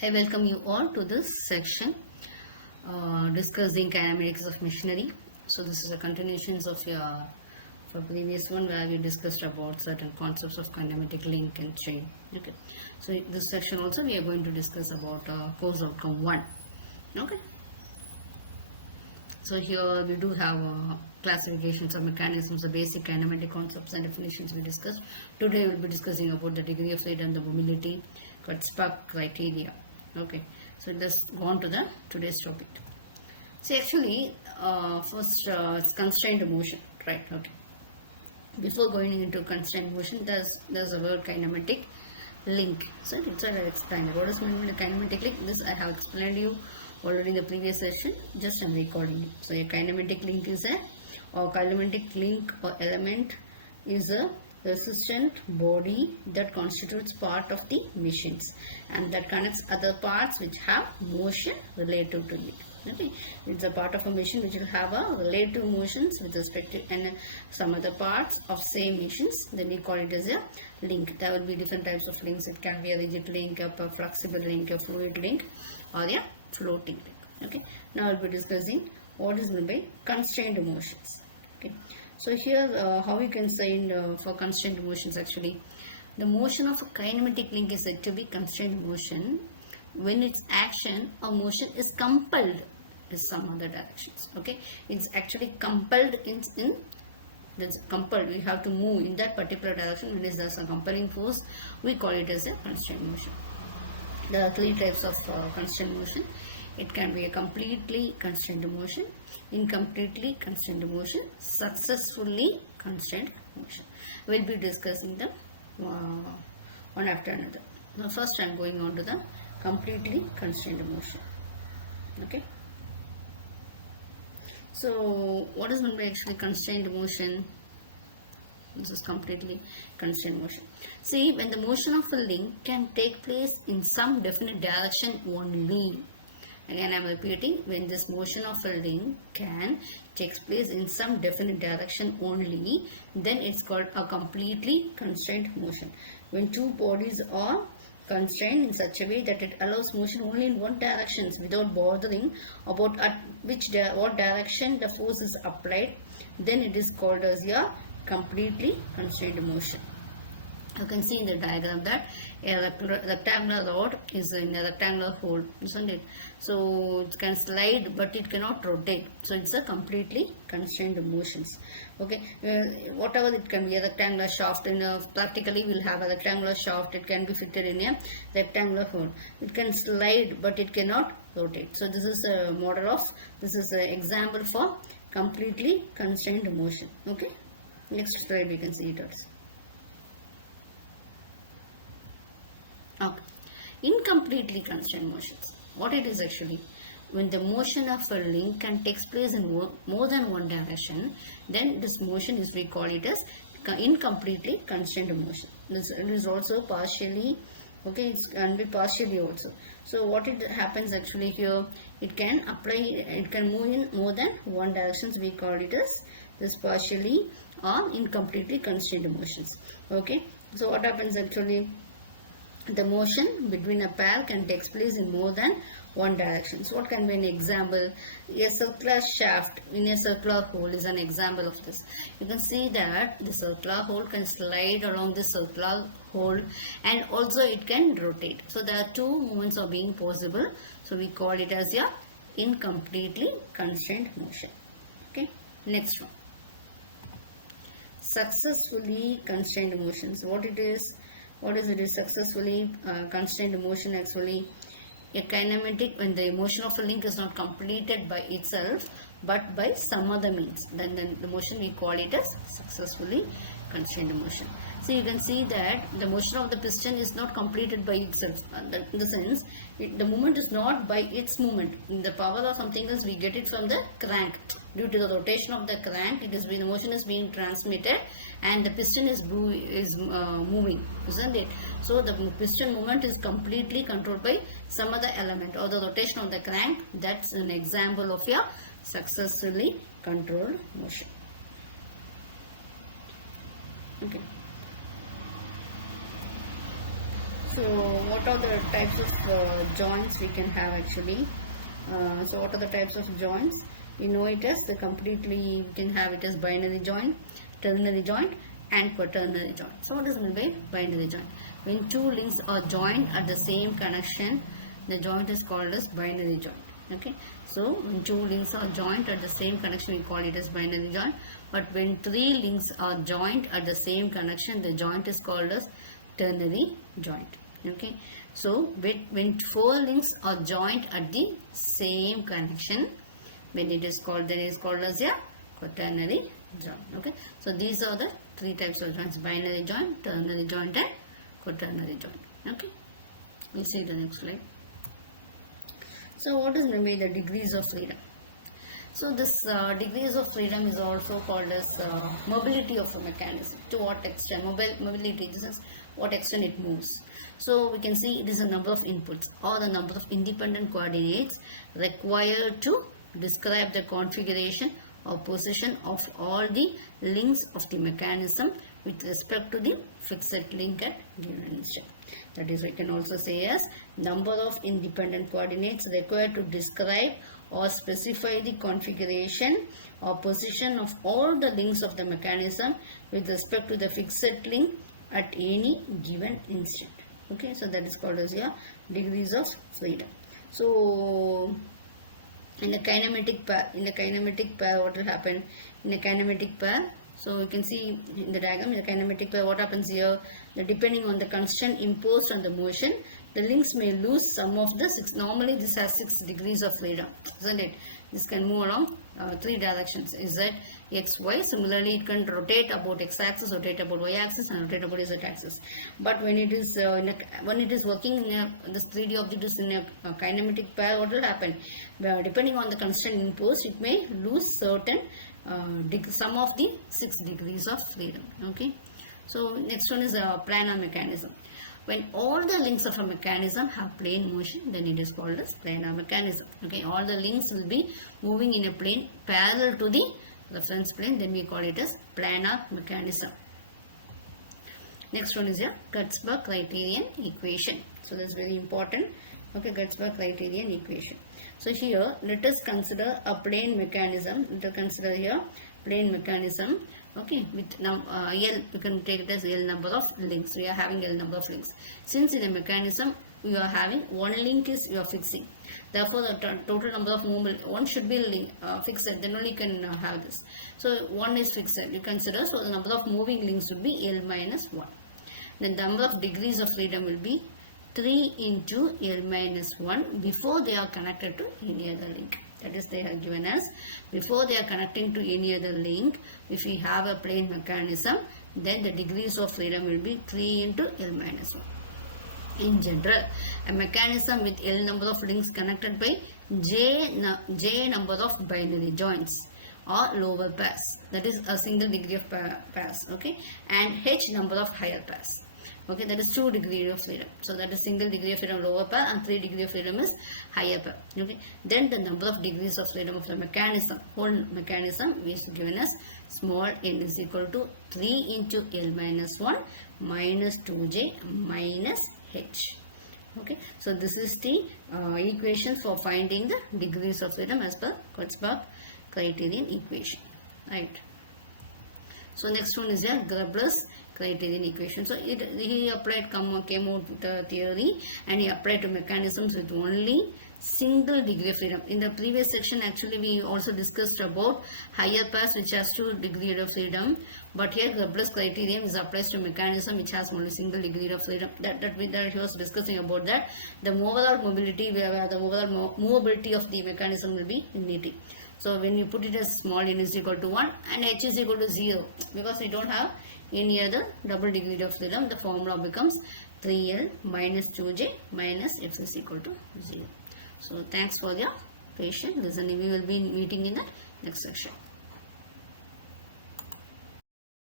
I welcome you all to this section discussing kinematics of machinery. So this is a continuation of your for previous one where we discussed about certain concepts of kinematic link and chain. Okay. So in this section also we are going to discuss about course outcome 1. Okay. So here we do have classifications of mechanisms, the basic kinematic concepts and definitions we discussed. Today we will be discussing about the degree of freedom, the mobility, Kurzbach criteria. Okay, so let's go on to the today's topic. See, actually, first it's constrained motion, right? Okay. Before going into constrained motion, there's a word kinematic link. So it's I'll explain. What is meant by kinematic link? This I have explained to you already in the previous session. Just I'm recording it. So a kinematic link is or kinematic link or element is a resistant body that constitutes part of the machines and that connects other parts which have motion relative to it. Okay, it's a part of a machine which will have a relative motions with respect to and some other parts of same machines. Then we call it as a link. There will be different types of links. It can be a rigid link, a flexible link, a fluid link, or a floating link. Okay, now we'll be discussing what is meant by constrained motions. Okay. So here how we can say for constrained motions, actually the motion of a kinematic link is said to be constrained motion when its action or motion is compelled in some other directions. Okay, it's actually compelled in that's compelled, we have to move in that particular direction. When there's a compelling force, we call it as a constrained motion. There are three types of constrained motion. It can be a completely constrained motion, incompletely constrained motion, successfully constrained motion. We'll be discussing them one after another. Now first I am going on to the completely constrained motion. Okay. So what is meant by actually constrained motion? This is completely constrained motion. See, when the motion of a link can take place in some definite direction only. Again, I am repeating, when this motion of a link can takes place in some definite direction only, then it's called a completely constrained motion. When two bodies are constrained in such a way that it allows motion only in one direction without bothering about at what direction the force is applied, then it is called as a completely constrained motion. You can see in the diagram that a rectangular rod is in a rectangular hole, isn't it? So it can slide but it cannot rotate. So it's a completely constrained motions. Okay, whatever it can be, a rectangular shaft. Practically we'll have a rectangular shaft. It can be fitted in a rectangular hole. It can slide but it cannot rotate. So this is a model of, this is an example for completely constrained motion. Okay, next slide we can see it also. Okay. Incompletely constrained motions. What it is actually? When the motion of a link can takes place in more than one direction, then this motion is, we call it as incompletely constrained motion. This is also partially, okay, it can be partially also. So what it happens actually here, it can apply, it can move in more than one direction. We call it as this partially or incompletely constrained motions. Okay, so what happens actually? The motion between a pair can take place in more than one direction. So what can be an example? A circular shaft in a circular hole is an example of this. You can see that the circular hole can slide along the circular hole and also it can rotate. So there are two movements of being possible. So we call it as a incompletely constrained motion. Okay, next one. Successfully constrained motions. What it is? What is it? Is successfully constrained motion actually a kinematic when the motion of a link is not completed by itself but by some other means. Then the motion we call it as successfully constrained motion. So you can see that the motion of the piston is not completed by itself. In the sense, the movement is not by its movement. The power or something else we get it from the crank. Due to the rotation of the crank, it is the motion is being transmitted and the piston is moving, isn't it? So the piston movement is completely controlled by some other element or the rotation of the crank. That's an example of your successfully controlled motion. Okay. So what are the types of joints we can have actually? So what are the types of joints? You know it as the completely, we can have it as binary joint, ternary joint and quaternary joint. So what is meant by binary joint? When two links are joined at the same connection, the joint is called as binary joint. Okay, so when two links are joined at the same connection, we call it as binary joint. But when three links are joined at the same connection, the joint is called as ternary joint. Okay, so when four links are joined at the same connection, when it is called, then it is called as a quaternary joint. Okay, so these are the three types of joints: binary joint, ternary joint and quaternary joint. Okay, we'll see the next slide. So what is maybe the degrees of freedom? So this degrees of freedom is also called as mobility of a mechanism. To what extent? Mobility, this is what extent it moves. So we can see it is a number of inputs or the number of independent coordinates required to describe the configuration or position of all the links of the mechanism with respect to the fixed link at given instant. That is, we can also say as number of independent coordinates required to describe or specify the configuration or position of all the links of the mechanism with respect to the fixed link at any given instant. Okay, so that is called as your degrees of freedom. So in the kinematic pair, what will happen in a kinematic pair? So you can see in the diagram, in the kinematic pair, what happens here, that depending on the constant imposed on the motion, the links may lose some of the six. Normally this has 6 degrees of freedom, isn't it? This can move along 3 directions, Z, X, Y. Similarly, it can rotate about X axis, rotate about Y axis and rotate about Z axis. But when it is when it is working in this 3D object is in a kinematic pair, what will happen? Depending on the constant imposed, it may lose certain some of the 6 degrees of freedom. Okay, so next one is a planar mechanism. When all the links of a mechanism have plane motion, then it is called as planar mechanism. Okay, all the links will be moving in a plane parallel to the reference plane, then we call it as planar mechanism. Next one is a Kurzbach criterion equation. So that's very important. Okay, Kurzbach criterion equation. So here let us consider a plane mechanism. Let us consider here plane mechanism. Okay, with now L, you can take it as L number of links. We are having L number of links. Since in a mechanism you are having one link is you are fixing. Therefore, the total number of movement, one should be fixed. Then only you can have this. So one is fixed. You consider, so the number of moving links would be L minus 1. Then the number of degrees of freedom will be 3 into L minus 1 before they are connected to any other link. That is, they are given as before they are connecting to any other link. If we have a plane mechanism, then the degrees of freedom will be 3 into L minus 1. In general, a mechanism with L number of links connected by J number of binary joints or lower pairs, that is a single degree of pairs, okay, and H number of higher pairs. Okay, that is 2 degrees of freedom. So that is single degree of freedom lower pair and 3 degree of freedom is higher pair. Okay, then the number of degrees of freedom of the mechanism, whole mechanism is given as small n is equal to 3 into L minus 1 minus 2J minus H. Okay, so this is the equation for finding the degrees of freedom as per Kurzbach criterion equation. Right. So next one is a Grubler's criterion equation. So he applied, came out with a theory and he applied to mechanisms with only single degree of freedom. In the previous section, actually we also discussed about higher pairs which has 2 degrees of freedom, but here Grubler's criterion is applies to mechanism which has only single degree of freedom. That he was discussing about that. The overall mobility, where the overall movability of the mechanism will be unity. So when you put it as small n is equal to 1 and h is equal to 0, because we don't have any other double degree of freedom, the formula becomes 3L minus 2J minus x is equal to 0. So thanks for your patient listening. We will be meeting in the next section.